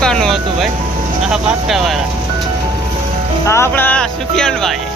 પાસ્તાનું હતું ભાઈ. આ પાસ્તાવાળા આ આપણા સુફિયાનભાઈ.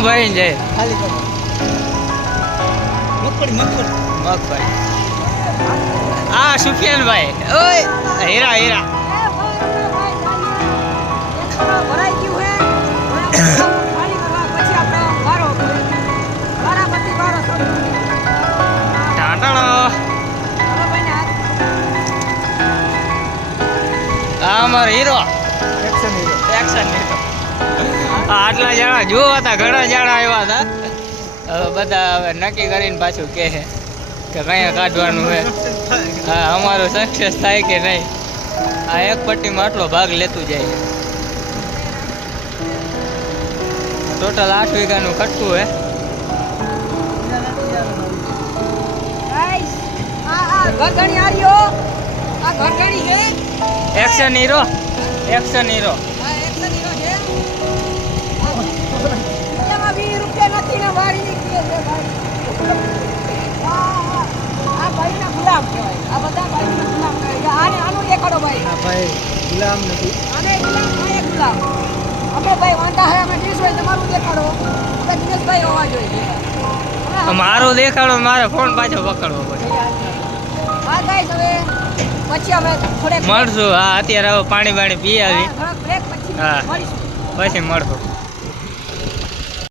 હું ભાઈ જય. ખાલી મગફળી મગફળી. મગભાઈ આ સુફિયાનભાઈ. ઓય હીરા હીરા. ભરાઈ ગયું હે અમારો હીરો. આટલા જણા જોવા હતા ઘણા જણા આવ્યા હતા. હવે બધા હવે નક્કી કરીને પાછું કહે છે કે કયા કાઢવાનું છે. હા અમારું સક્સેસ થાય કે નહીં? આ એક પટ્ટીમાં આટલો ભાગ લેતું જાય. ટોટલ આઠ વીઘાનું કટકું હે. એક્શન હીરો એક્શન હીરો ભાઈ. ગુલામ બધા ભાઈના ગુલામ ભાઈ. આ ભાઈ ગુલામ નથી. અમે ભાઈ વાંધા હે અમે દિનેશભાઈ તમારું દેખાડો. અમે દિનેશભાઈ હોવા જોઈએ. મારો દેખાડો મારે ફોન પાછો પકડવો પડે. હા ગાઈસ હવે પછી અમે થોડેક મળશું. હા અત્યારે હવે પાણી બાણી પી આવી. પછી હા. પછી મળશું.